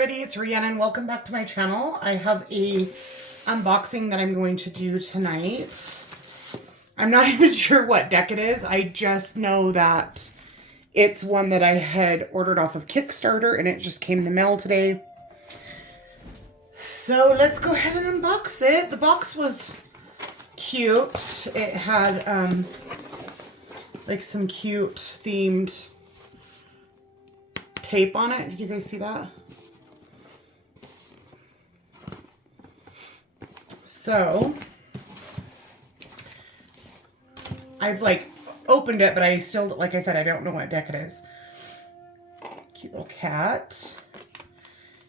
everybody, it's Rhiannon. Welcome back to my channel. I have a unboxing that I'm going to do tonight. I'm not even sure what deck it is. I just know that it's one that I had ordered off of Kickstarter and it just came in the mail today. So let's go ahead and unbox it. The box was cute. It had like some cute themed tape on it. Did you guys see that? So I've like opened it, but I still, like I said, I don't know what deck it is. Cute little cat.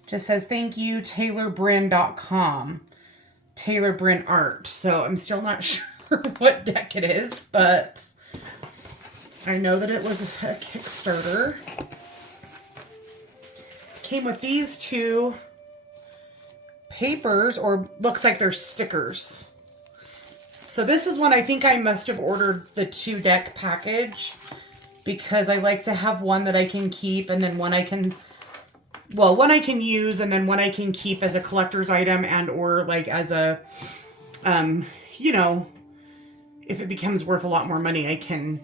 Just says, thank you, TaylorBryn.com. Taylor Bryn Art. So I'm still not sure what deck it is, but I know that it was a Kickstarter. Came with these two papers, or looks like they're stickers. So this is one I think I must have ordered the 2-deck package because I like to have one that I can keep and then one I can, well, one I can use and then one I can keep as a collector's item and or like as a, you know, if it becomes worth a lot more money, I can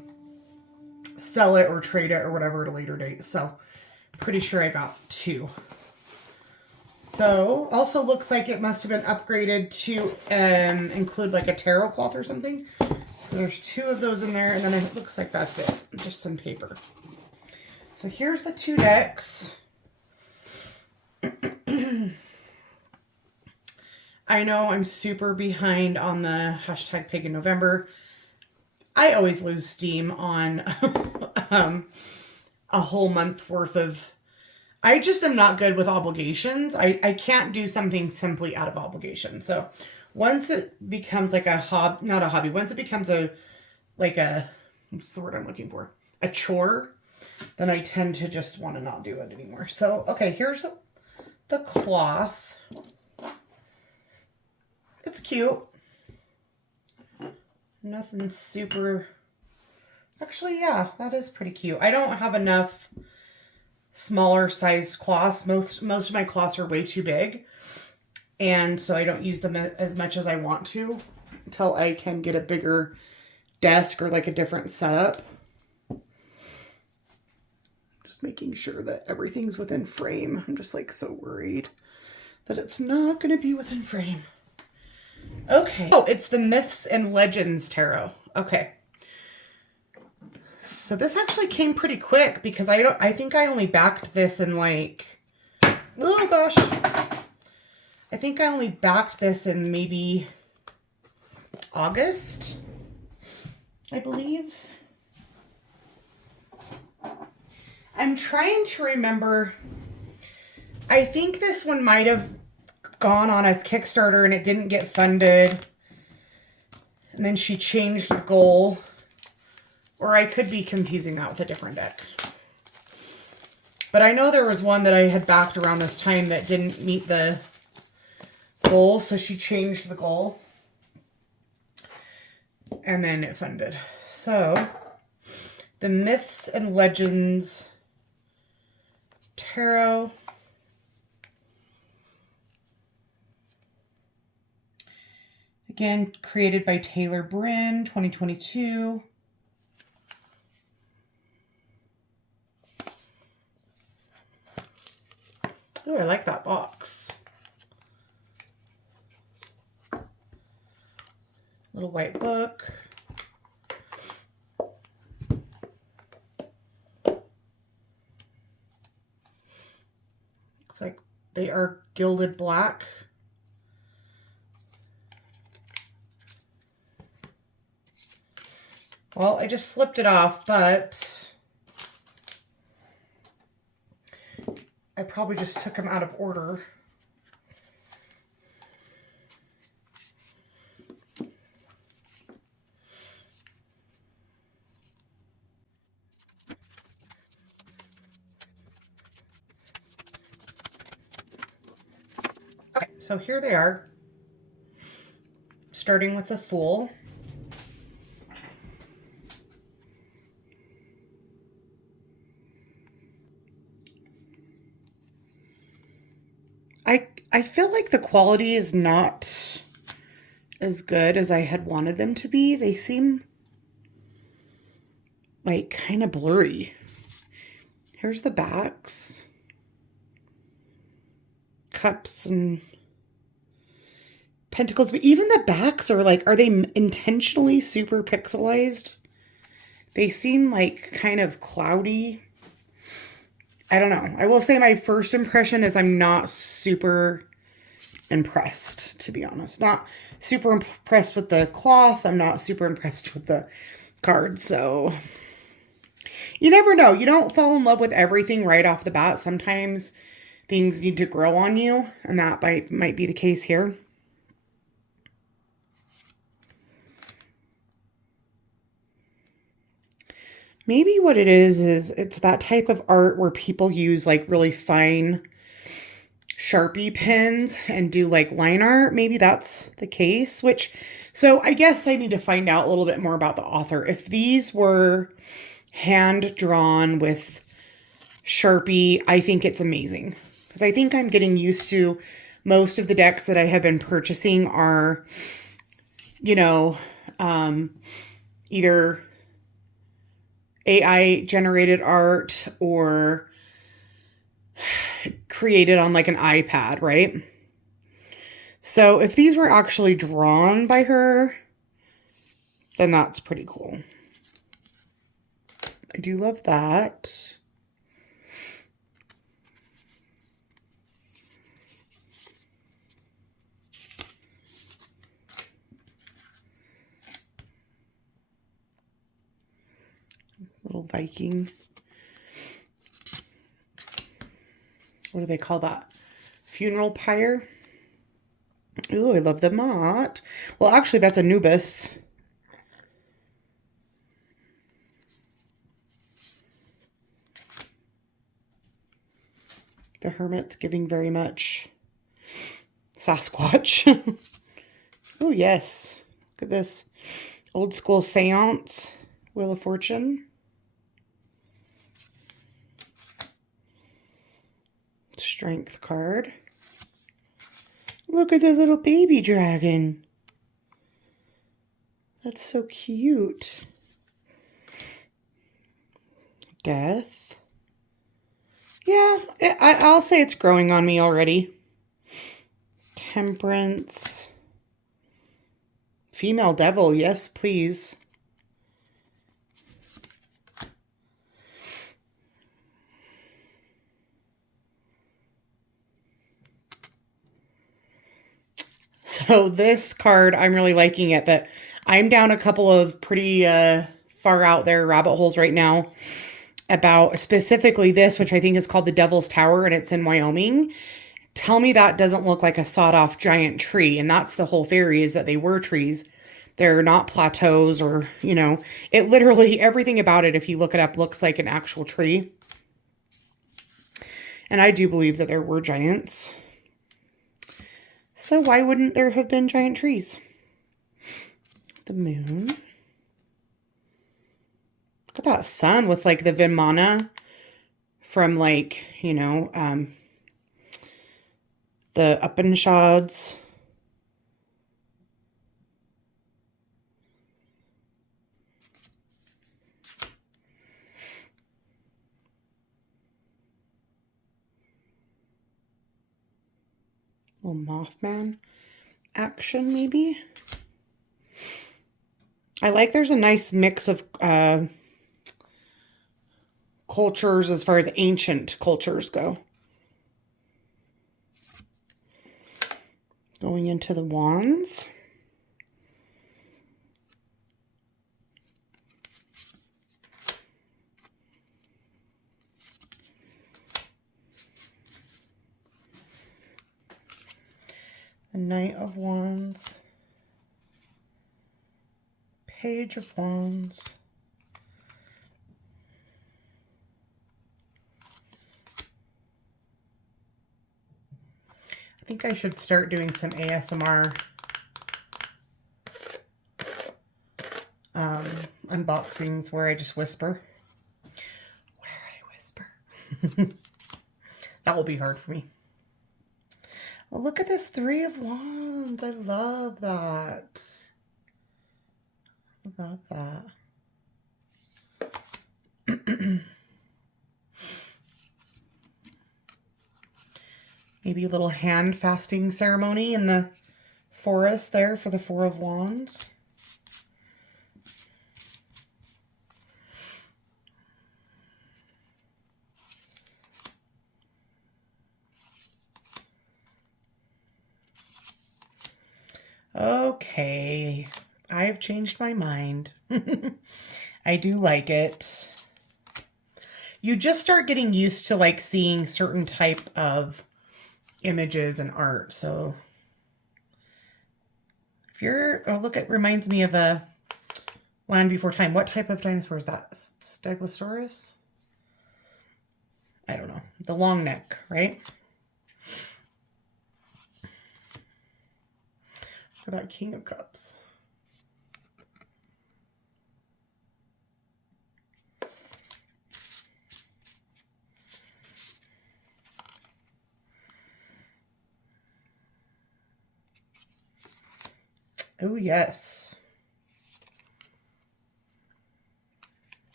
sell it or trade it or whatever at a later date. So pretty sure I got 2. So, also looks like it must have been upgraded to include like a tarot cloth or something. So there's 2 of those in there, and then it looks like that's it. Just some paper. So here's the 2 decks. I know I'm super behind on the hashtag Pagan November. I always lose steam on a whole month worth of... I just am not good with obligations. I can't do something simply out of obligation. So once it becomes like a hobby, not a hobby, once it becomes a, like a, what's the word I'm looking for? A chore, then I tend to just want to not do it anymore. So, okay, here's the cloth. It's cute. Nothing super, actually, yeah, that is pretty cute. I don't have enough smaller sized cloths. Most of my cloths are way too big, and so I don't use them as much as I want to until I can get a bigger desk or like a different setup. Just making sure that everything's within frame. I'm just like so worried that it's not going to be within frame. Okay. Oh, it's the Myths and Legends Tarot. Okay. So this actually came pretty quick because I think I only backed this in like, oh gosh. I think I only backed this in maybe August, I believe. I'm trying to remember. I think this one might have gone on a Kickstarter and it didn't get funded. And then she changed the goal. Or I could be confusing that with a different deck. But I know there was one that I had backed around this time that didn't meet the goal, so she changed the goal. And then it funded. So, the Myths and Legends Tarot. Again, created by Taylor Bryn, 2022. Oh, I like that box. Little white book. Looks like they are gilded black. Well, I just slipped it off, but I probably just took them out of order. Okay, so here they are. Starting with the Fool. I feel like the quality is not as good as I had wanted them to be. They seem like kind of blurry. Here's the backs. Cups and pentacles, but even the backs are like, are they intentionally super pixelized? They seem like kind of cloudy. I don't know. I will say my first impression is I'm not super impressed, to be honest. Not super impressed with the cloth. I'm not super impressed with the cards. So you never know. You don't fall in love with everything right off the bat. Sometimes things need to grow on you, and that might be the case here. Maybe what it is it's that type of art where people use like really fine Sharpie pens and do like line art. Maybe that's the case, so I guess I need to find out a little bit more about the author. If these were hand drawn with Sharpie, I think it's amazing, because I think I'm getting used to most of the decks that I have been purchasing are, either AI generated art or created on like an iPad, right? So if these were actually drawn by her, then that's pretty cool. I do love that. Little Viking. What do they call that? Funeral pyre. Ooh, I love the Mott. Well, actually, that's Anubis. The Hermit's giving very much Sasquatch. Oh, yes. Look at this. Old school seance. Wheel of Fortune. Strength card. Look at the little baby dragon. That's so cute. Death. Yeah, I'll say it's growing on me already. Temperance. Female devil, yes, please. So this card, I'm really liking it, but I'm down a couple of pretty far out there rabbit holes right now about specifically this, which I think is called the Devil's Tower, and it's in Wyoming. Tell me that doesn't look like a sawed-off giant tree, and that's the whole theory, is that they were trees. They're not plateaus or, it literally, everything about it, if you look it up, looks like an actual tree. And I do believe that there were giants. So why wouldn't there have been giant trees? The moon. Look at that sun with like the Vimana from like, the Upanishads. Little Mothman action, maybe. I like there's a nice mix of cultures as far as ancient cultures go. Going into the wands. The Knight of Wands. Page of Wands. I think I should start doing some ASMR unboxings where I just whisper. That will be hard for me. Oh, look at this Three of Wands. I love that. I love that. Maybe a little hand fasting ceremony in the forest there for the Four of Wands. Okay, I've changed my mind. I do like it. You just start getting used to like seeing certain type of images and art. So if you're, oh look, it reminds me of a Land Before Time. What type of dinosaur is that? Stegosaurus? I don't know. The long neck, right? For that King of Cups. Oh, yes.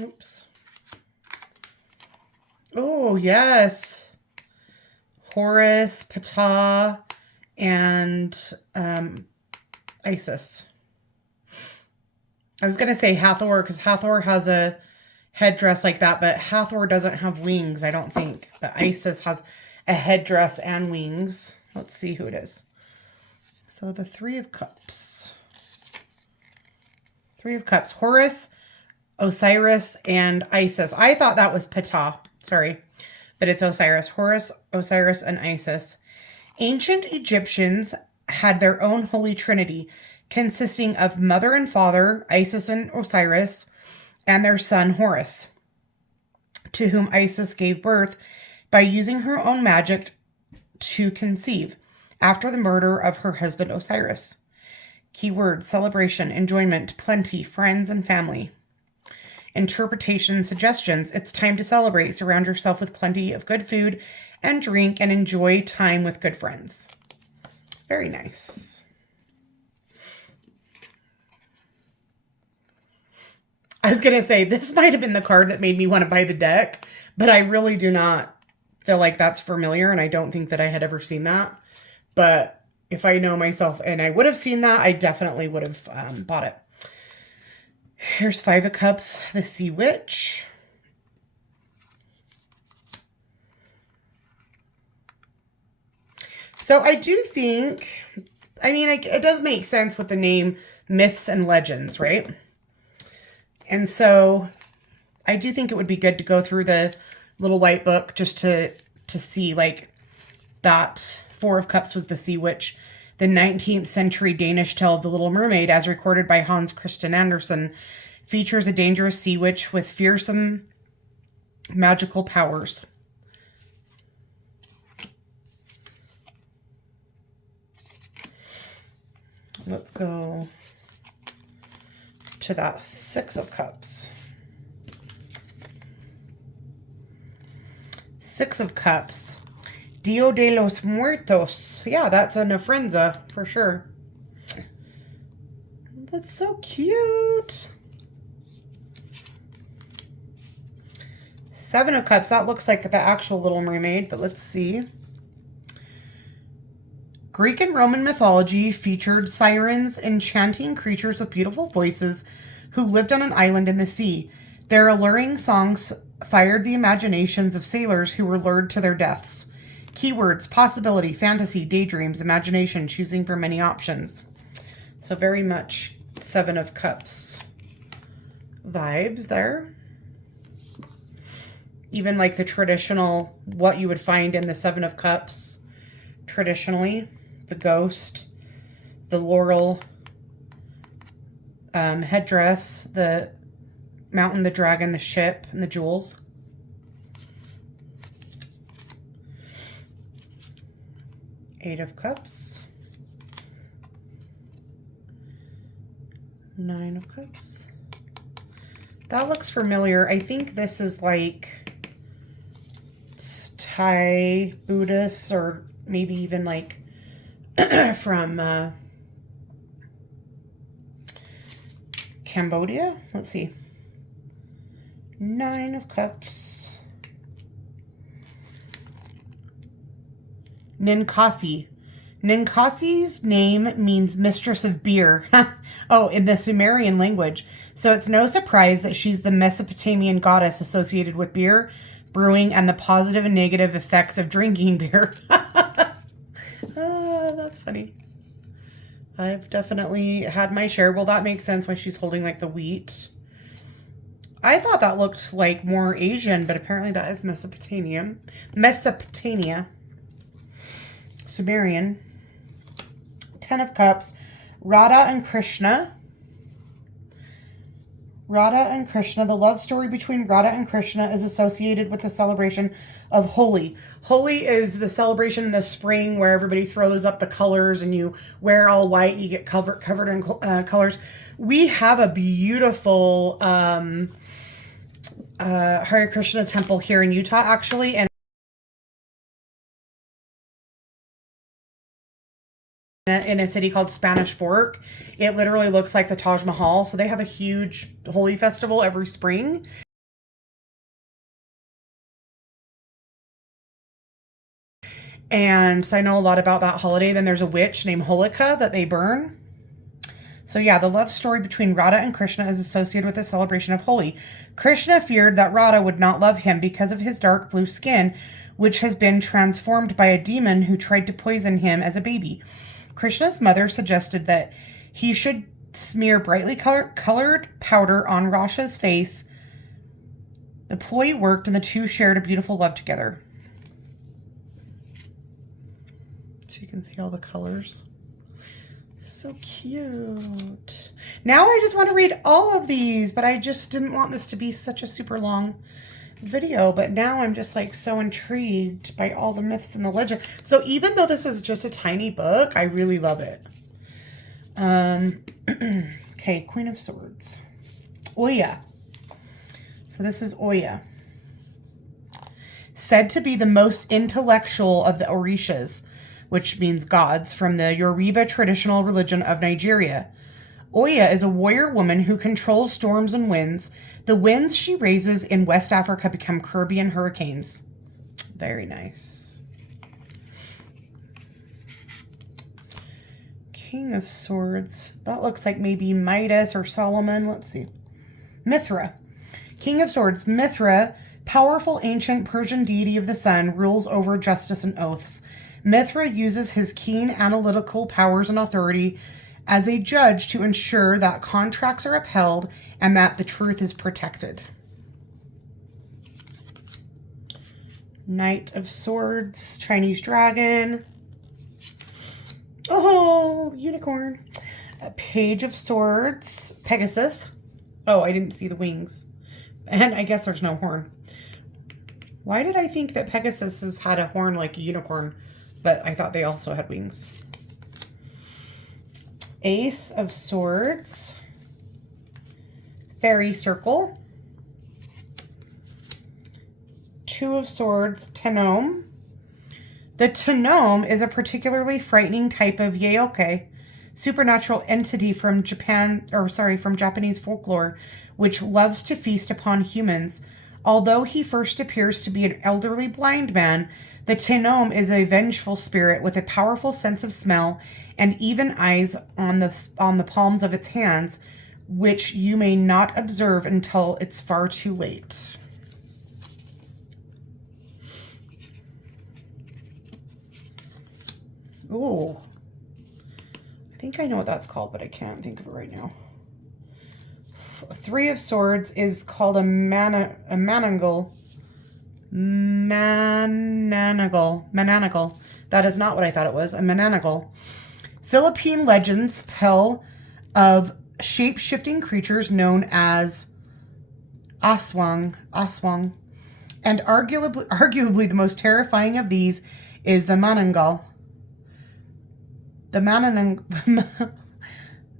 Oops. Oh, yes. Horus, Ptah, and Isis. I was going to say Hathor because Hathor has a headdress like that, but Hathor doesn't have wings, I don't think. But Isis has a headdress and wings. Let's see who it is. So the Three of Cups. Three of Cups. Horus, Osiris, and Isis. I thought that was Ptah. Sorry. But it's Osiris. Horus, Osiris, and Isis. Ancient Egyptians had their own holy trinity, consisting of mother and father, Isis and Osiris, and their son Horus, to whom Isis gave birth by using her own magic to conceive after the murder of her husband Osiris. Keyword: celebration, enjoyment, plenty, friends, and family. Interpretation suggestions: it's time to celebrate. Surround yourself with plenty of good food and drink and enjoy time with good friends. Very nice. I was going to say, this might have been the card that made me want to buy the deck, but I really do not feel like that's familiar, and I don't think that I had ever seen that. But if I know myself and I would have seen that, I definitely would have bought it. Here's Five of Cups, the Sea Witch. So I do think, I mean, it does make sense with the name Myths and Legends, right? And so I do think it would be good to go through the little white book just to see like that Four of Cups was the Sea Witch. The 19th century Danish tale of the Little Mermaid, as recorded by Hans Christian Andersen, features a dangerous sea witch with fearsome magical powers. Let's go to that Six of Cups. Six of Cups. Dia de los Muertos. Yeah, that's an Ofrenza for sure. That's so cute. Seven of Cups. That looks like the actual Little Mermaid, but let's see. Greek and Roman mythology featured sirens, enchanting creatures with beautiful voices who lived on an island in the sea. Their alluring songs fired the imaginations of sailors who were lured to their deaths. Keywords: possibility, fantasy, daydreams, imagination, choosing from many options. So very much Seven of Cups vibes there. Even like the traditional, what you would find in the Seven of Cups traditionally. The ghost, the laurel headdress, the mountain, the dragon, the ship, and the jewels. Eight of Cups. Nine of Cups. That looks familiar. I think this is like Thai Buddhists, or maybe even like from Cambodia. Let's see. Nine of Cups. Ninkasi. Ninkasi's name means mistress of beer. Oh, in the Sumerian language. So it's no surprise that she's the Mesopotamian goddess associated with beer, brewing, and the positive and negative effects of drinking beer. That's funny. I've definitely had my share. Well, that makes sense why she's holding like the wheat. I thought that looked like more Asian, but apparently that is Mesopotamian. Mesopotamia. Sumerian. Ten of Cups. Radha and Krishna. Radha and Krishna. The love story between Radha and Krishna is associated with the celebration of Holi. Holi is the celebration in the spring where everybody throws up the colors and you wear all white. You get covered in colors. We have a beautiful Hare Krishna temple here in Utah, actually, and in a city called Spanish Fork. It literally looks like the Taj Mahal. So they have a huge Holi festival every spring. And so I know a lot about that holiday. Then there's a witch named Holika that they burn. So yeah, the love story between Radha and Krishna is associated with the celebration of Holi. Krishna feared that Radha would not love him because of his dark blue skin, which has been transformed by a demon who tried to poison him as a baby. Krishna's mother suggested that he should smear brightly colored powder on Rasha's face. The ploy worked, and the two shared a beautiful love together. So you can see all the colors. So cute. Now I just want to read all of these, but I just didn't want this to be such a super long video. But now I'm just like so intrigued by all the myths and the legend. So even though this is just a tiny book, I really love it. Okay, Queen of Swords. Oya. So this is Oya. Said to be the most intellectual of the Orishas, which means gods, from the Yoruba traditional religion of Nigeria. Oya is a warrior woman who controls storms and winds. The winds she raises in West Africa become Caribbean hurricanes. Very nice. King of Swords. That looks like maybe Midas or Solomon. Let's see. Mithra. King of Swords. Mithra, powerful ancient Persian deity of the sun, rules over justice and oaths. Mithra uses his keen analytical powers and authority as a judge to ensure that contracts are upheld and that the truth is protected. Knight of Swords, Chinese dragon. Oh, unicorn. A Page of Swords, Pegasus. Oh, I didn't see the wings. And I guess there's no horn. Why did I think that Pegasus has had a horn like a unicorn? But I thought they also had wings. Ace of Swords. Fairy Circle. Two of Swords, Tenome. The Tenome is a particularly frightening type of Yaoke, supernatural entity from Japanese folklore, which loves to feast upon humans. Although he first appears to be an elderly blind man, the Tenome is a vengeful spirit with a powerful sense of smell and even eyes on the palms of its hands, which you may not observe until it's far too late. Ooh. I think I know what that's called, but I can't think of it right now. Three of Swords is called a manangle. Mananagle. That is not what I thought it was. A mananagle. Philippine legends tell of shape-shifting creatures known as aswang. And arguably the most terrifying of these is the manangal. The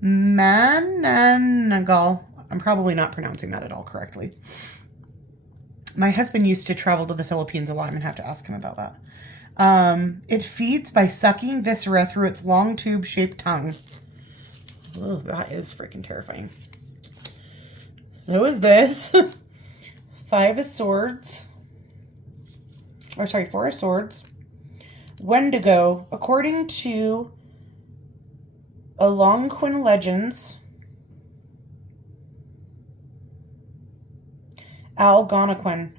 Mananagal. I'm probably not pronouncing that at all correctly. My husband used to travel to the Philippines a lot. I'm going to have to ask him about that. It feeds by sucking viscera through its long tube-shaped tongue. Oh, that is freaking terrifying. So is this. 5 of Swords. Or sorry, 4 of Swords. Wendigo. According to Algonquin legends, Algonquin.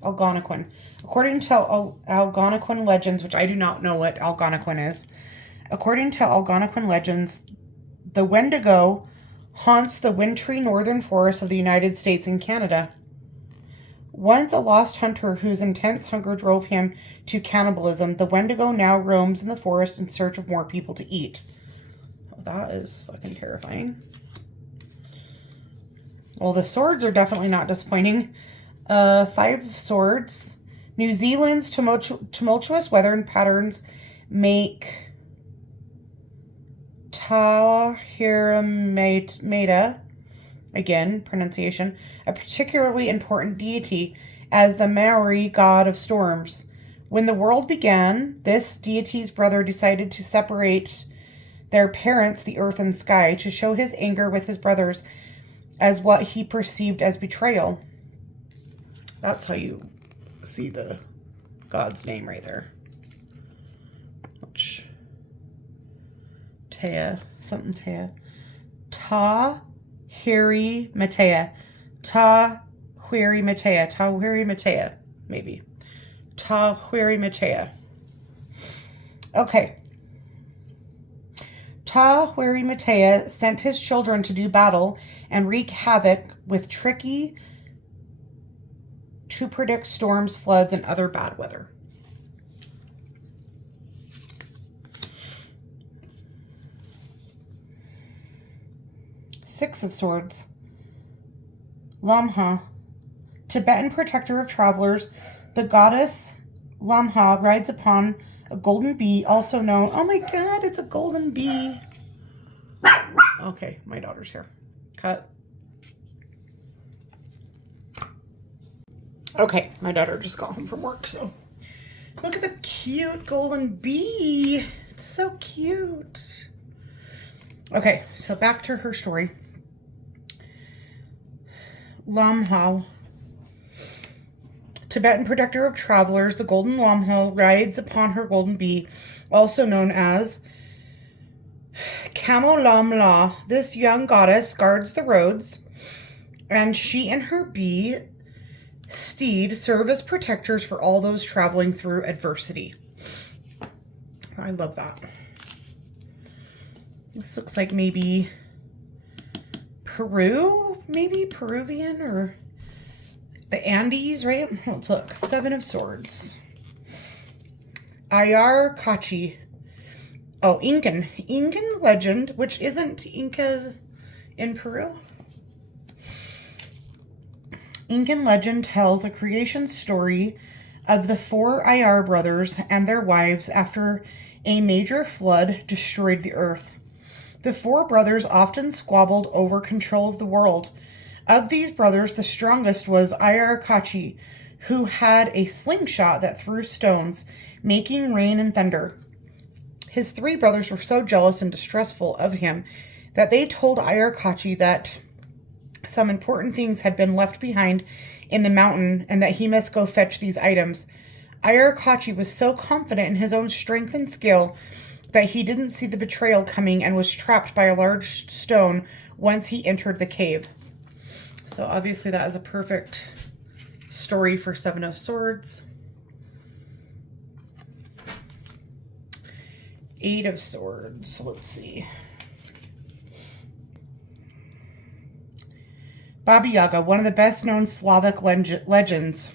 According to Algonquin legends, which I do not know what Algonquin is. According to Algonquin legends, the Wendigo haunts the wintry northern forests of the United States and Canada. Once a lost hunter whose intense hunger drove him to cannibalism, the Wendigo now roams in the forest in search of more people to eat. Oh, that is fucking terrifying. Well, the swords are definitely not disappointing. 5 of Swords. New Zealand's tumultuous weather and patterns make Tahirameta, again, pronunciation, a particularly important deity as the Maori god of storms. When the world began, this deity's brother decided to separate their parents, the earth and sky, to show his anger with his brothers as what he perceived as betrayal. That's how you see the god's name right there. Which, Tea, something Tea. Tahiri Matea. Tahiri Matea, maybe. Tahiri Matea. Okay. Tahiri Matea sent his children to do battle and wreak havoc with tricky to predict storms, floods, and other bad weather. Six of Swords. Lamha. Tibetan protector of travelers, the goddess Lamha rides upon a golden bee, also known... Oh my god, it's a golden bee. Okay, my daughter's here. Cut. Okay, my daughter just got home from work, so... Look at the cute golden bee. It's so cute. Okay, so back to her story. Lamha. Tibetan protector of travelers, the golden Lamha rides upon her golden bee, also known as Kamolamla. This young goddess guards the roads, and she and her bee steed serve as protectors for all those traveling through adversity. I love that. This looks like maybe Peru, maybe Peruvian or the Andes, right? Let's look. 7 of Swords. Ayar Kachi. Oh, Incan legend, which isn't Incas in Peru. Incan legend tells a creation story of the 4 Ayar brothers and their wives after a major flood destroyed the earth. The 4 brothers often squabbled over control of the world. Of these brothers, the strongest was Ayar Kachi, who had a slingshot that threw stones, making rain and thunder. His 3 brothers were so jealous and distrustful of him that they told Ayar Kachi that some important things had been left behind in the mountain and that he must go fetch these items. Ayar Kachi was so confident in his own strength and skill that he didn't see the betrayal coming and was trapped by a large stone once he entered the cave. So obviously that is a perfect story for 7 of Swords. 8 of Swords. Let's see. Baba Yaga, one of the best-known Slavic legends.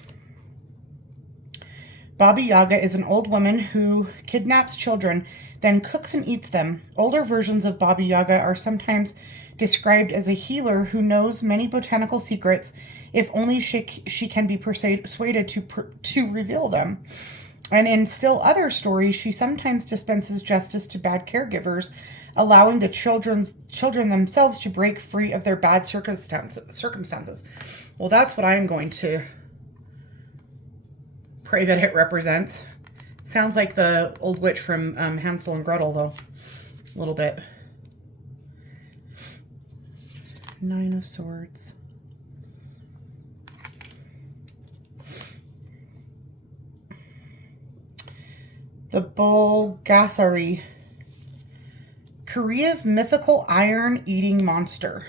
Baba Yaga is an old woman who kidnaps children, then cooks and eats them. Older versions of Baba Yaga are sometimes described as a healer who knows many botanical secrets, if only she can be persuaded to reveal them. And in still other stories, she sometimes dispenses justice to bad caregivers allowing the children themselves to break free of their bad circumstances. Well, that's what I'm going to pray that it represents. Sounds like the old witch from Hansel and Gretel, though. A little bit. Nine of Swords. The Bulgasari. Korea's mythical iron-eating monster.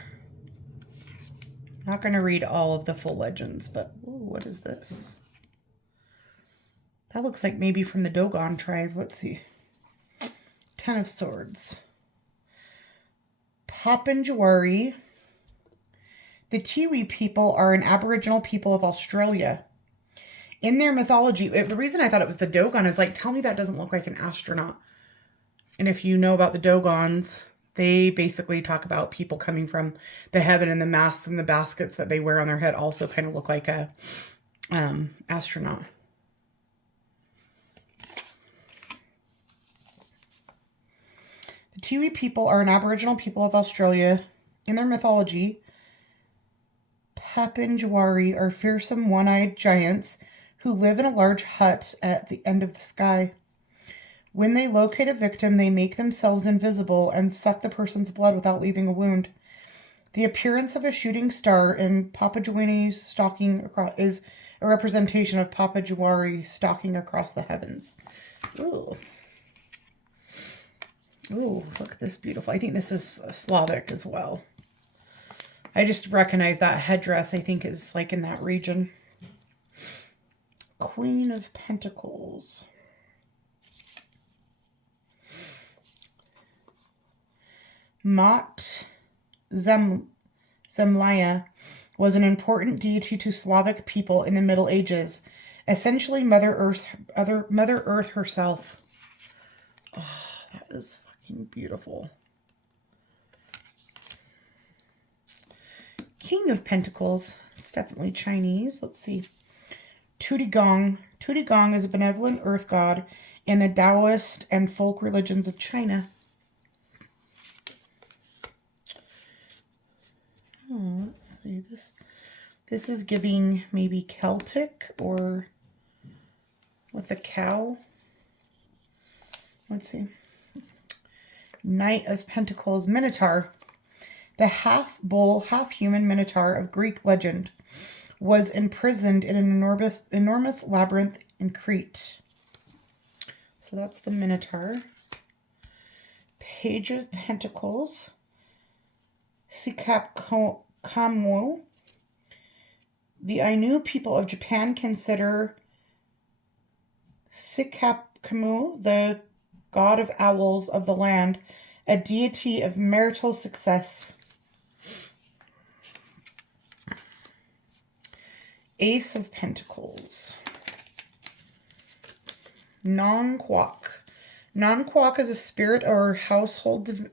Not going to read all of the full legends, but ooh, what is this? That looks like maybe from the Dogon tribe. Let's see. Ten of Swords. Papanjawari. The Tiwi people are an Aboriginal people of Australia. In their mythology, the reason I thought it was the Dogon is like, tell me that doesn't look like an astronaut. And if you know about the Dogons, they basically talk about people coming from the heaven, and the masks and the baskets that they wear on their head also kind of look like a astronaut. The Tiwi people are an Aboriginal people of Australia. In their mythology, Papanjawari are fearsome one-eyed giants who live in a large hut at the end of the sky. When they locate a victim, they make themselves invisible and suck the person's blood without leaving a wound. The appearance of a shooting star in Papajawari stalking across is a representation of Papajawari stalking across the heavens. Ooh. Ooh, look at this beautiful. I think this is Slavic as well. I just recognize that headdress, I think, is like in that region. Queen of Pentacles. Mat Zemlya was an important deity to Slavic people in the Middle Ages, essentially Mother Earth herself. Oh, that is fucking beautiful. King of Pentacles. It's definitely Chinese. Let's see. Tudigong. Tudigong is a benevolent earth god in the Taoist and folk religions of China. Oh, let's see. This is giving maybe Celtic or with a cow. Let's see. Knight of Pentacles. Minotaur. The half-bull, half-human Minotaur of Greek legend was imprisoned in an enormous labyrinth in Crete. So that's the Minotaur. Page of Pentacles. Sikap Kamwo. The Ainu people of Japan consider Sikap Kamwo, the god of owls of the land, a deity of marital success. Ace of Pentacles. Non-Quok. Non-Quok is a spirit or household...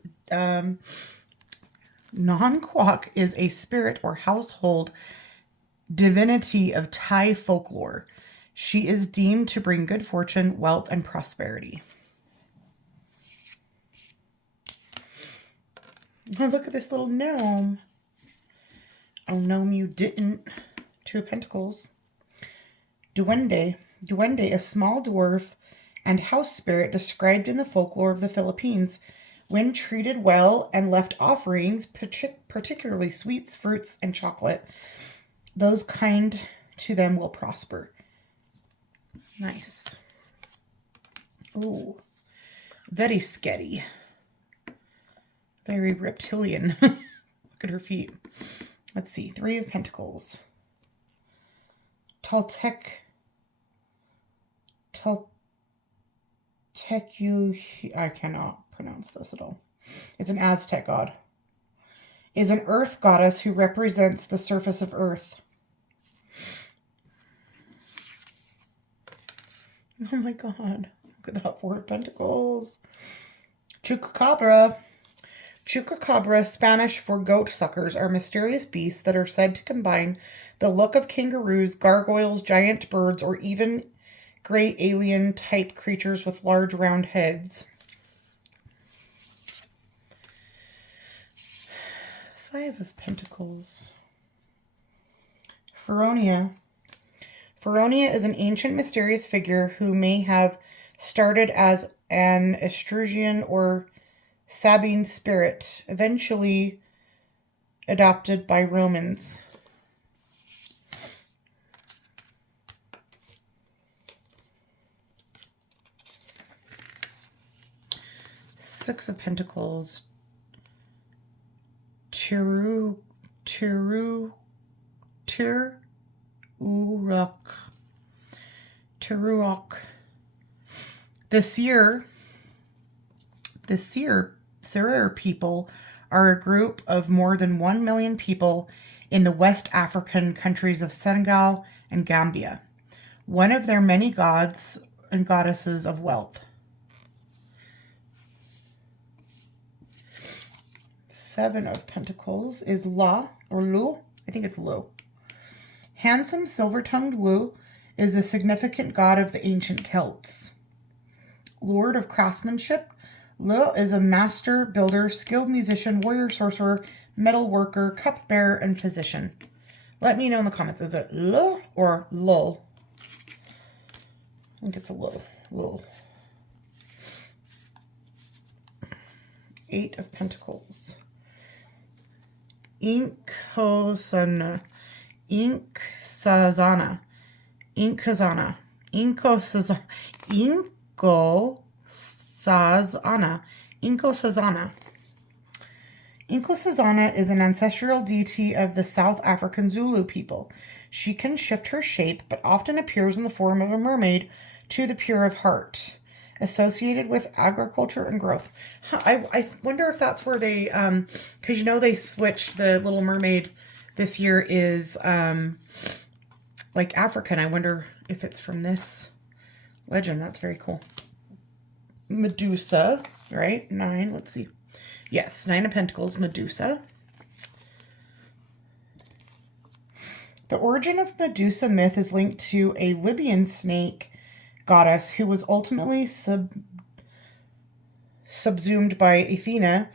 Non-Quok is a spirit or household divinity of Thai folklore. She is deemed to bring good fortune, wealth, and prosperity. Oh, look at this little gnome. Oh, gnome, you didn't. Two of Pentacles. Duende. Duende, a small dwarf and house spirit described in the folklore of the Philippines. When treated well and left offerings, particularly sweets, fruits, and chocolate, those kind to them will prosper. Nice. Ooh. Very sketty. Very reptilian. Look at her feet. Let's see. Three of Pentacles. I cannot pronounce this at all. It's an Aztec god. Is an earth goddess who represents the surface of earth. Oh my god. Look at that. Four of Pentacles. Chupacabra. Chupacabra, Spanish for goat suckers, are mysterious beasts that are said to combine the look of kangaroos, gargoyles, giant birds, or even gray alien type creatures with large round heads. 5 of Pentacles. Feronia. Feronia is an ancient mysterious figure who may have started as an Etruscan or Sabine spirit, eventually adopted by Romans. Six of Pentacles. Tiruok. The Serer people are a group of more than 1 million people in the West African countries of Senegal and Gambia, one of their many gods and goddesses of wealth. 7 of Pentacles is La, or Lu. I think it's Lu. Handsome silver-tongued Lu is a significant god of the ancient Celts. Lord of craftsmanship, Lu is a master builder, skilled musician, warrior, sorcerer, metal worker, cupbearer, and physician. Let me know in the comments. Is it Lu or Lul? I think it's a Lul. Lul. 8 of Pentacles. Inkosazana. Inkosazana is an ancestral deity of the South African Zulu people. She can shift her shape, but often appears in the form of a mermaid to the pure of heart, associated with agriculture and growth. I wonder if that's where they, because you know they switched the Little Mermaid this year is like African. I wonder if it's from this legend. That's very cool. Medusa, right? 9, let's see. Yes, 9 of Pentacles, Medusa. The origin of Medusa myth is linked to a Libyan snake goddess who was ultimately subsumed by Athena.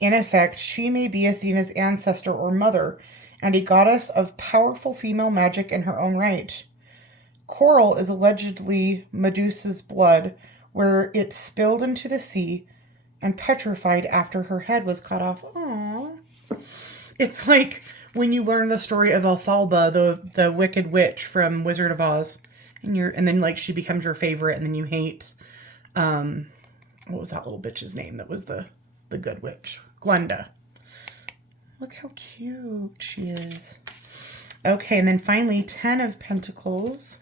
In effect, she may be Athena's ancestor or mother, and a goddess of powerful female magic in her own right. Coral is allegedly Medusa's blood, where it spilled into the sea and petrified after her head was cut off. Aww. It's like when you learn the story of Elphaba, the wicked witch from Wizard of Oz, and then like she becomes your favorite, and then you hate what was that little bitch's name that was the good witch? Glenda. Look how cute she is. Okay, and then finally 10 of Pentacles.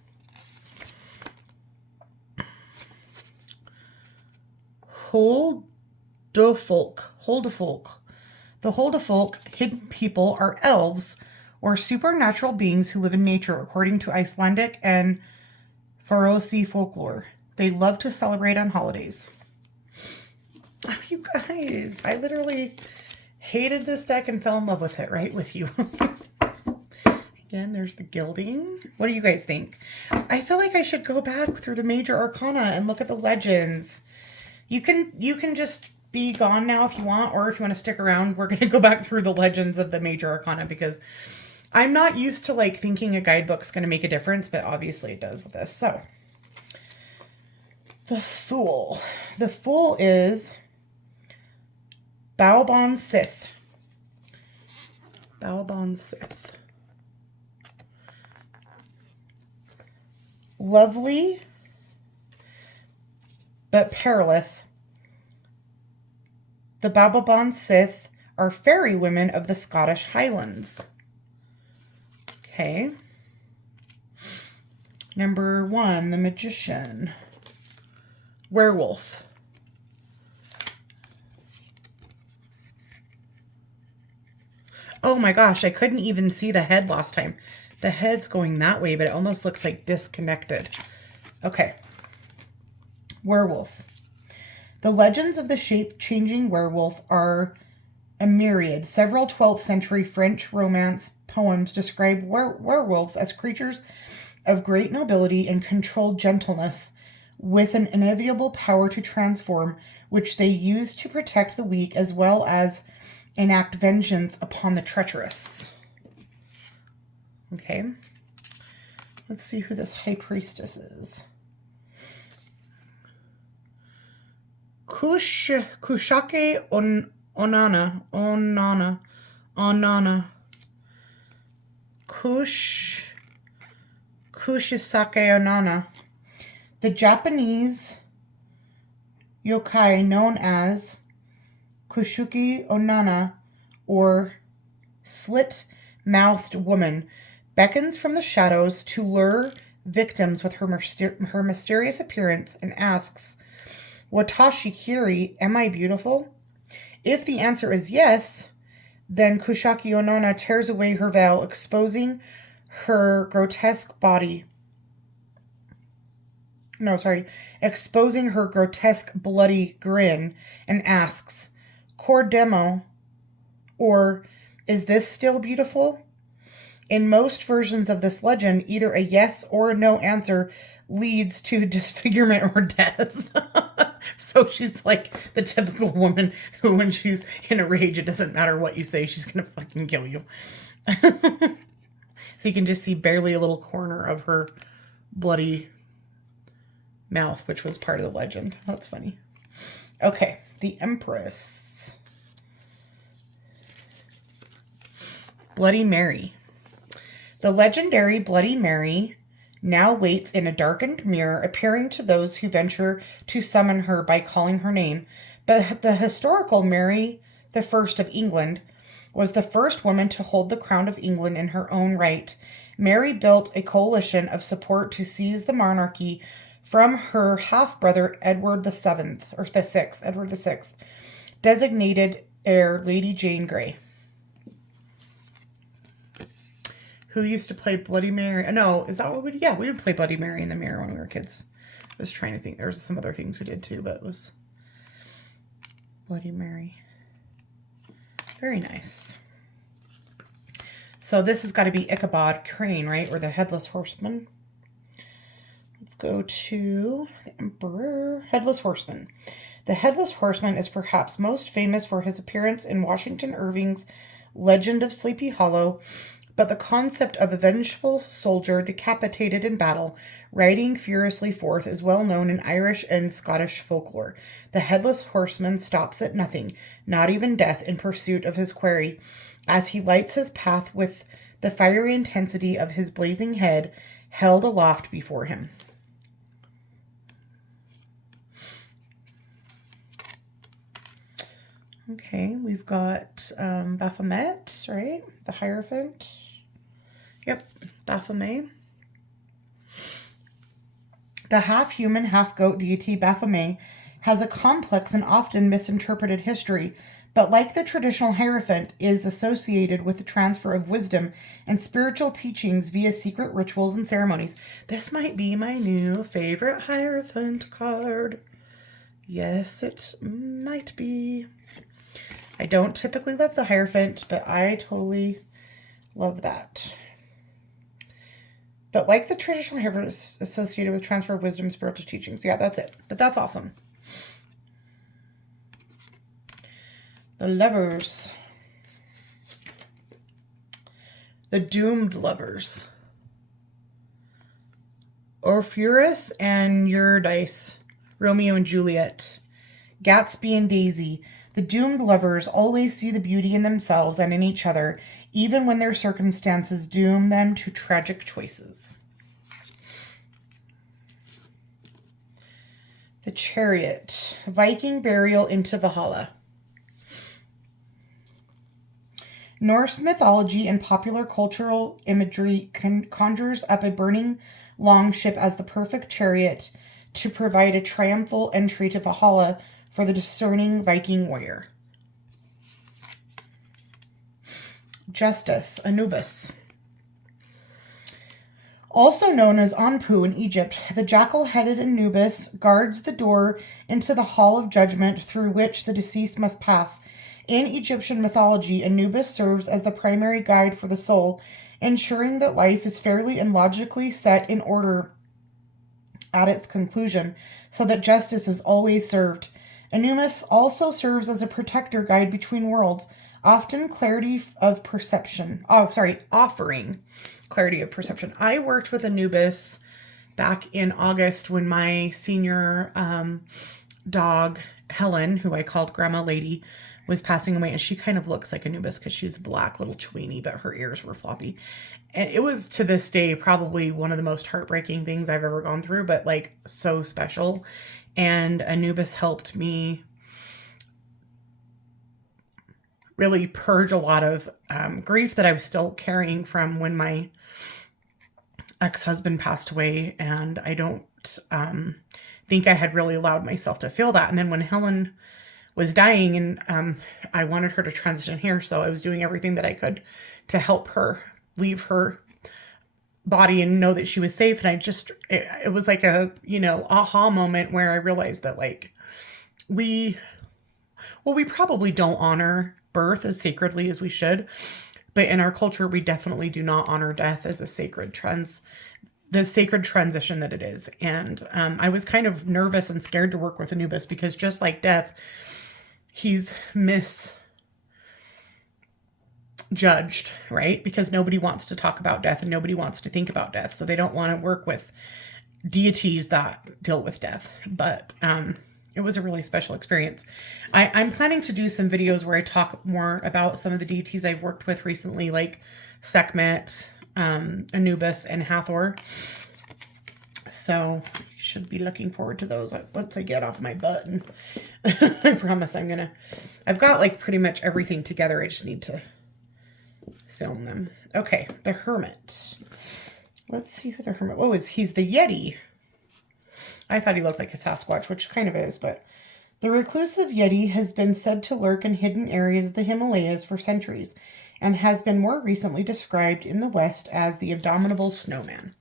Huldufolk. The Huldufolk, hidden people, are elves or supernatural beings who live in nature, according to Icelandic and Faroese folklore. They love to celebrate on holidays. Oh, you guys, I literally hated this deck and fell in love with it, right? With you. Again, there's the gilding. What do you guys think? I feel like I should go back through the major arcana and look at the legends. You can just be gone now if you want, or if you want to stick around, we're going to go back through the legends of the major arcana, because I'm not used to like thinking a guidebook's going to make a difference, but obviously it does with this. So, the Fool. The Fool is Bauban Sith. Bauban Sith. Lovely, but perilous. The Bauban Sith are fairy women of the Scottish Highlands. Okay. Number 1, the Magician. Werewolf. Oh my gosh, I couldn't even see the head last time. The head's going that way, but it almost looks like disconnected. Okay. Werewolf. The legends of the shape-changing werewolf are a myriad. Several 12th century French Romance poems describe werewolves as creatures of great nobility and controlled gentleness, with an inevitable power to transform, which they use to protect the weak as well as enact vengeance upon the treacherous. Okay. Let's see who this high priestess is. Kushake Onana. Kushisake Onana. The Japanese yokai known as Kushuki Onana, or slit-mouthed woman, beckons from the shadows to lure victims with her mysterious appearance and asks, "Watashi Kiri, am I beautiful?" If the answer is yes, then Kushuki Onana tears away her veil, exposing her grotesque bloody grin, and asks, "Cor demo," or "Is this still beautiful?" In most versions of this legend, either a yes or a no answer leads to disfigurement or death. So she's like the typical woman who, when she's in a rage, it doesn't matter what you say, she's gonna fucking kill you. So you can just see barely a little corner of her bloody mouth, which was part of the legend. That's funny. Okay, the Empress. Bloody Mary. The legendary Bloody Mary now waits in a darkened mirror, appearing to those who venture to summon her by calling her name. But the historical Mary I of England was the first woman to hold the crown of England in her own right. Mary built a coalition of support to seize the monarchy from her half-brother Edward VI, designated heir Lady Jane Grey. Who used to play Bloody Mary? No, is that what we did? Yeah, we would play Bloody Mary in the mirror when we were kids. I was trying to think. There was some other things we did too, but it was Bloody Mary. Very nice. So this has got to be Ichabod Crane, right? Or the Headless Horseman. Let's go to the Emperor. Headless Horseman. The Headless Horseman is perhaps most famous for his appearance in Washington Irving's Legend of Sleepy Hollow, but the concept of a vengeful soldier decapitated in battle, riding furiously forth, is well known in Irish and Scottish folklore. The Headless Horseman stops at nothing, not even death, in pursuit of his quarry, as he lights his path with the fiery intensity of his blazing head held aloft before him. Okay, we've got Baphomet, right? The Hierophant. Yep, Baphomet. The half-human, half-goat deity Baphomet has a complex and often misinterpreted history, but like the traditional Hierophant, is associated with the transfer of wisdom and spiritual teachings via secret rituals and ceremonies. This might be my new favorite Hierophant card. Yes, it might be. I don't typically love the Hierophant, but I totally love that. But like the traditional Hierophant, associated with transfer of wisdom, spiritual teachings. Yeah, that's it. But that's awesome. The Lovers. The Doomed Lovers. Orpheus and Eurydice. Romeo and Juliet. Gatsby and Daisy. The doomed lovers always see the beauty in themselves and in each other, even when their circumstances doom them to tragic choices. The Chariot. Viking burial into Valhalla. Norse mythology and popular cultural imagery conjures up a burning longship as the perfect chariot to provide a triumphal entry to Valhalla for the discerning Viking warrior. Justice, Anubis. Also known as Anpu in Egypt, the jackal-headed Anubis guards the door into the Hall of Judgment through which the deceased must pass. In Egyptian mythology, Anubis serves as the primary guide for the soul, ensuring that life is fairly and logically set in order at its conclusion, so that justice is always served. Anubis also serves as a protector guide between worlds, Often clarity of perception. Oh, sorry, offering clarity of perception. I worked with Anubis back in August when my senior dog, Helen, who I called Grandma Lady, was passing away. And she kind of looks like Anubis because she's black, little tweeny, but her ears were floppy. And it was, to this day, probably one of the most heartbreaking things I've ever gone through, but like so special. And Anubis helped me really purge a lot of grief that I was still carrying from when my ex-husband passed away. And I don't think I had really allowed myself to feel that. And then when Helen was dying and I wanted her to transition here, so I was doing everything that I could to help her leave her body and know that she was safe. And it was like a, aha moment where I realized that like we probably don't honor birth as sacredly as we should, but in our culture, we definitely do not honor death as a the sacred transition that it is. And I was kind of nervous and scared to work with Anubis because just like death, he's misjudged, right? Because nobody wants to talk about death and nobody wants to think about death. So they don't want to work with deities that deal with death. But it was a really special experience. I'm planning to do some videos where I talk more about some of the deities I've worked with recently, like Sekhmet, Anubis, and Hathor. So you should be looking forward to those once I get off my butt. And I promise I've got like pretty much everything together. I just need to film them. Okay, the Hermit. Let's see who the Hermit. Oh, he's the Yeti. I thought he looked like a Sasquatch, which kind of is, but the reclusive Yeti has been said to lurk in hidden areas of the Himalayas for centuries and has been more recently described in the West as the Abominable Snowman.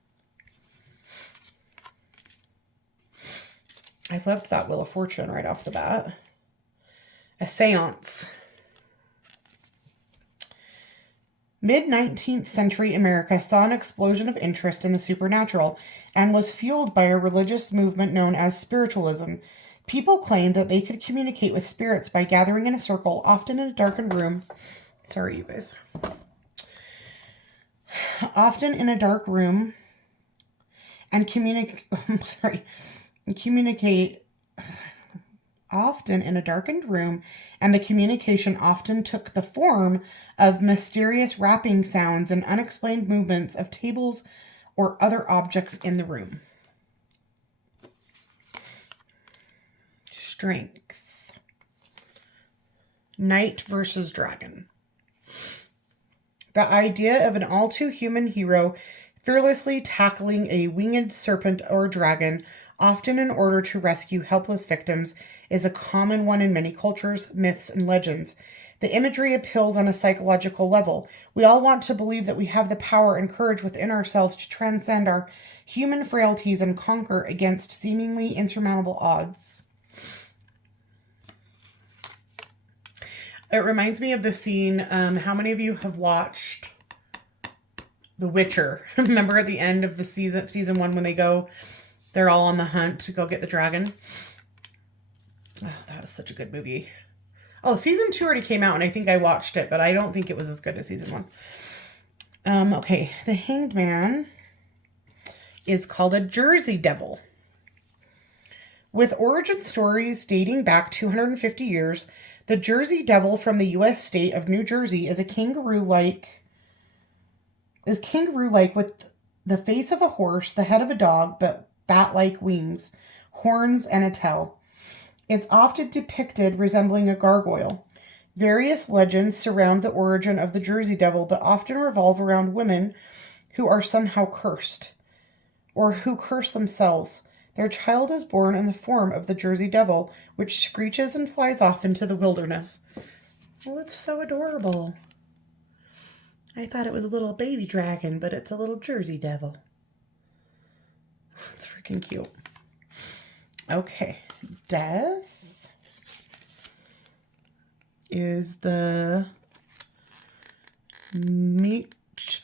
I loved that Wheel of Fortune right off the bat. A seance. Mid-19th century America saw an explosion of interest in the supernatural and was fueled by a religious movement known as spiritualism. People claimed that they could communicate with spirits by gathering in a circle, often in a darkened room. Sorry, you guys. Often in a dark room and communicate often in a darkened room, and the communication often took the form of mysterious rapping sounds and unexplained movements of tables or other objects in the room. Strength. Knight versus dragon. The idea of an all-too-human hero fearlessly tackling a winged serpent or dragon, often in order to rescue helpless victims, is a common one in many cultures, myths, and legends. The imagery appeals on a psychological level. We all want to believe that we have the power and courage within ourselves to transcend our human frailties and conquer against seemingly insurmountable odds. It reminds me of the scene, how many of you have watched The Witcher? Remember at the end of the season 1 when they're all on the hunt to go get the dragon? Oh, that was such a good movie. Oh, season 2 already came out and I think I watched it, but I don't think it was as good as season 1. Okay, the Hanged Man is called a Jersey Devil. With origin stories dating back 250 years, the Jersey Devil from the U.S. state of New Jersey is kangaroo-like with the face of a horse, the head of a dog, but bat-like wings, horns, and a tail. It's often depicted resembling a gargoyle. Various legends surround the origin of the Jersey Devil, but often revolve around women who are somehow cursed, or who curse themselves. Their child is born in the form of the Jersey Devil, which screeches and flies off into the wilderness. Well, it's so adorable. I thought it was a little baby dragon, but it's a little Jersey Devil. It's freaking cute. Okay, Death is the Mictlan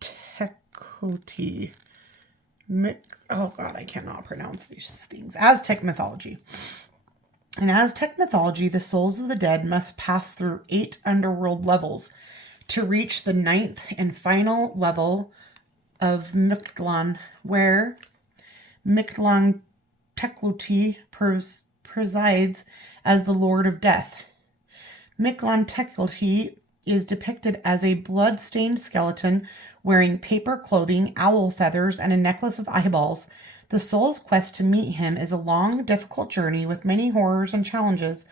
Tecuhtli. Oh God, I cannot pronounce these things. Aztec mythology. In Aztec mythology, the souls of the dead must pass through 8 underworld levels to reach the 9th and final level of Mictlan, where Mictlan presides as the Lord of Death. Mictlan is depicted as a blood-stained skeleton wearing paper clothing, owl feathers, and a necklace of eyeballs. The soul's quest to meet him is a long, difficult journey with many horrors and challenges.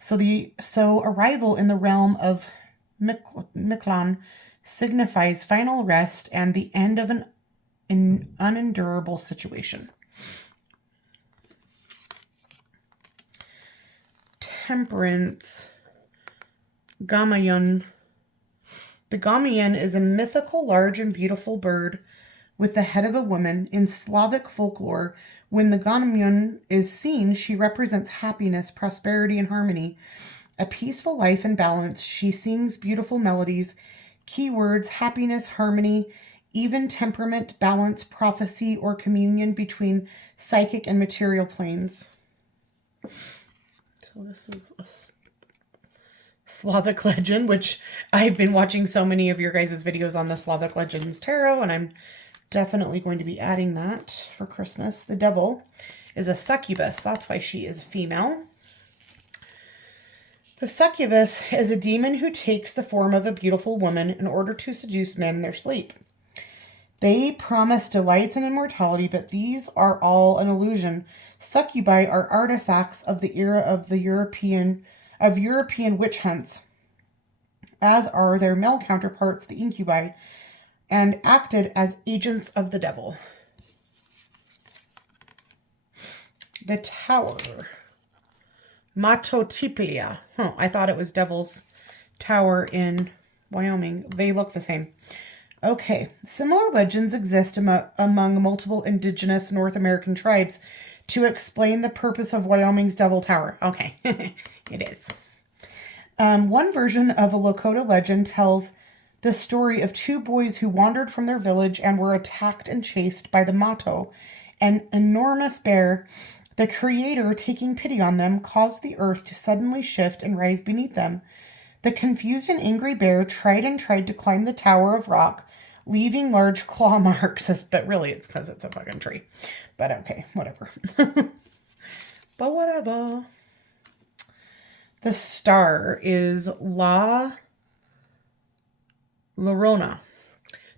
So arrival in the realm of Mictlan signifies final rest and the end of an unendurable situation. Temperance. Gamayan. The Gamayan is a mythical, large and beautiful bird with the head of a woman. In Slavic folklore, when the Gamayan is seen, she represents happiness, prosperity, and harmony. A peaceful life and balance. She sings beautiful melodies. Keywords: happiness, harmony, even temperament, balance, prophecy, or communion between psychic and material planes. So this is a Slavic legend, which I've been watching so many of your guys' videos on the Slavic Legends Tarot, and I'm definitely going to be adding that for Christmas. The devil is a succubus. That's why she is female. The succubus is a demon who takes the form of a beautiful woman in order to seduce men in their sleep. They promise delights and immortality, but these are all an illusion. Succubi are artifacts of the era of European witch hunts, as are their male counterparts, the incubi, and acted as agents of the devil. The Tower. Matotiplia. I thought it was Devil's Tower in Wyoming. They look the same. Okay, similar legends exist among multiple indigenous North American tribes to explain the purpose of Wyoming's Devil Tower. Okay, it is. One version of a Lakota legend tells the story of 2 boys who wandered from their village and were attacked and chased by the Mato, an enormous bear. The creator, taking pity on them, caused the earth to suddenly shift and rise beneath them. The confused and angry bear tried to climb the tower of rock, leaving large claw marks. But really, it's because it's a fucking tree. But okay, whatever. But whatever. The star is La Llorona.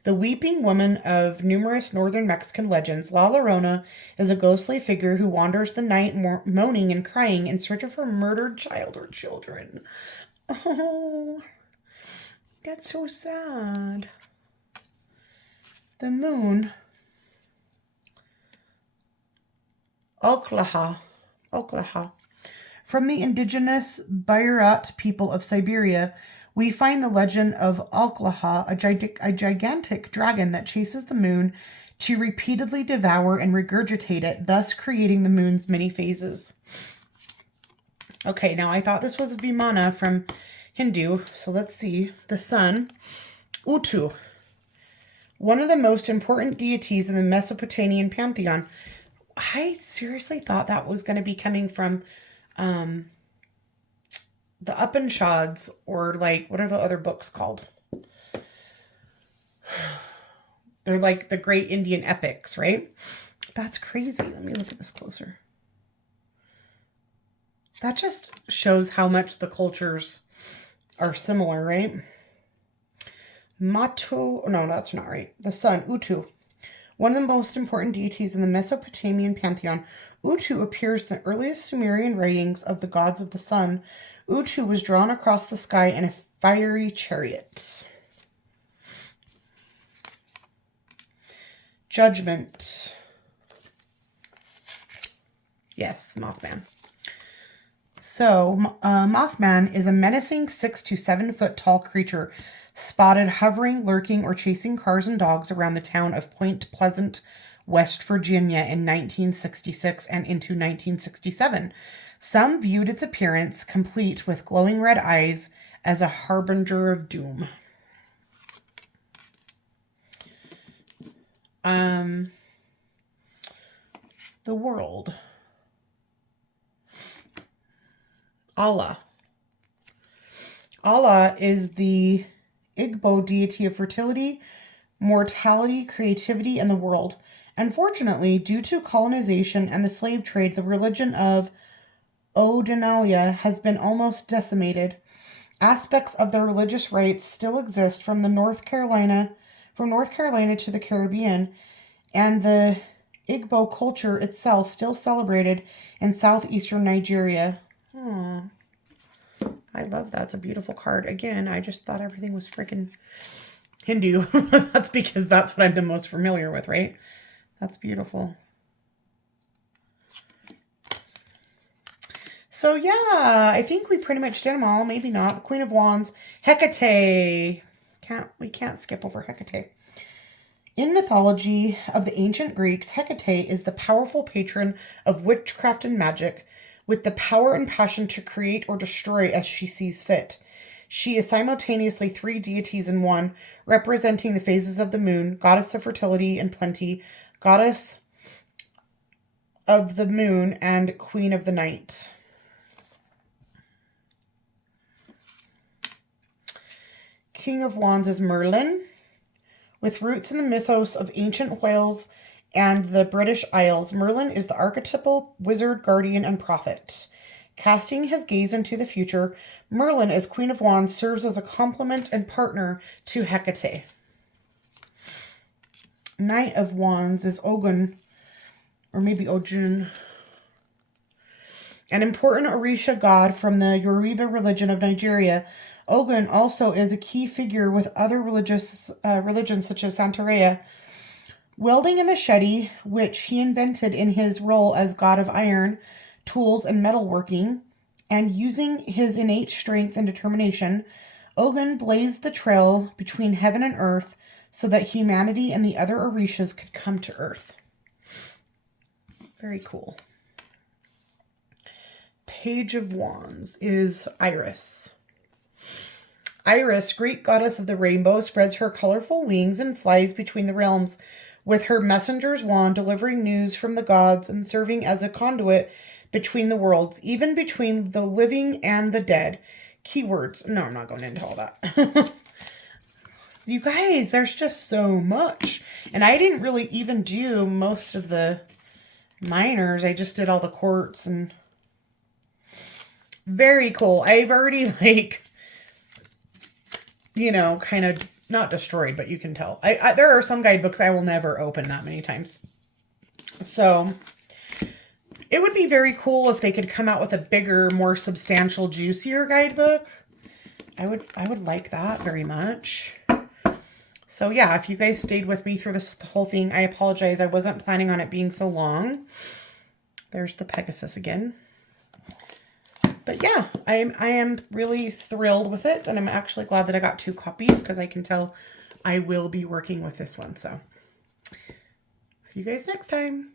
The weeping woman of numerous northern Mexican legends, La Llorona is a ghostly figure who wanders the night moaning and crying in search of her murdered child or children. Oh, that's so sad. The moon. Oklaha. From the indigenous Buryat people of Siberia, we find the legend of Oklaha, a gigantic dragon that chases the moon to repeatedly devour and regurgitate it, thus creating the moon's many phases. Okay, now I thought this was Vimana from Hindu, so let's see. The sun, Utu, one of the most important deities in the Mesopotamian pantheon. I seriously thought that was going to be coming from the Upanishads, or like, what are the other books called? They're like the great Indian epics, right? That's crazy. Let me look at this closer. That just shows how much the cultures are similar, right? No, that's not right. The sun, Utu. One of the most important deities in the Mesopotamian pantheon, Utu appears in the earliest Sumerian writings of the gods of the sun. Utu was drawn across the sky in a fiery chariot. Judgment. Yes, Mothman. So, Mothman is a menacing 6 to 7 foot tall creature spotted hovering, lurking, or chasing cars and dogs around the town of Point Pleasant, West Virginia in 1966 and into 1967. Some viewed its appearance, complete with glowing red eyes, as a harbinger of doom. The world. Allah. Allah is the Igbo deity of fertility, mortality, creativity, and the world. Unfortunately, due to colonization and the slave trade, the religion of Odinalia has been almost decimated. Aspects of their religious rites still exist from North Carolina to the Caribbean, and the Igbo culture itself still celebrated in southeastern Nigeria. Aww. I love that. It's a beautiful card. Again, I just thought everything was freaking Hindu. That's because that's what I'm the most familiar with, right? That's beautiful. So yeah, I think we pretty much did them all. Maybe not. The Queen of Wands. Hecate. We can't skip over Hecate. In mythology of the ancient Greeks, Hecate is the powerful patron of witchcraft and magic, with the power and passion to create or destroy as she sees fit. She is simultaneously three deities in one, representing the phases of the moon, goddess of fertility and plenty, goddess of the moon, and queen of the night. King of Wands is Merlin. With roots in the mythos of ancient Wales and the British Isles, Merlin is the archetypal wizard, guardian, and prophet. Casting his gaze into the future, Merlin as Queen of Wands serves as a complement and partner to Hecate. Knight of Wands is Ogun, or maybe Ojun, an important Orisha god from the Yoruba religion of Nigeria. Ogun also is a key figure with other religions such as Santeria. Wielding a machete, which he invented in his role as god of iron, tools, and metalworking, and using his innate strength and determination, Ogun blazed the trail between heaven and earth so that humanity and the other Orishas could come to earth. Very cool. Page of Wands is Iris. Iris, Greek goddess of the rainbow, spreads her colorful wings and flies between the realms, with her messenger's wand delivering news from the gods and serving as a conduit between the worlds, even between the living and the dead. Keywords. No, I'm not going into all that. You guys, there's just so much. And I didn't really even do most of the minors. I just did all the quartz and... Very cool. I've already, kind of not destroyed, but you can tell. There are some guidebooks I will never open that many times. So it would be very cool if they could come out with a bigger, more substantial, juicier guidebook. I would like that very much. So yeah, if you guys stayed with me through the whole thing, I apologize. I wasn't planning on it being so long. There's the Pegasus again. But yeah, I am really thrilled with it, and I'm actually glad that I got 2 copies because I can tell I will be working with this one. So, see you guys next time.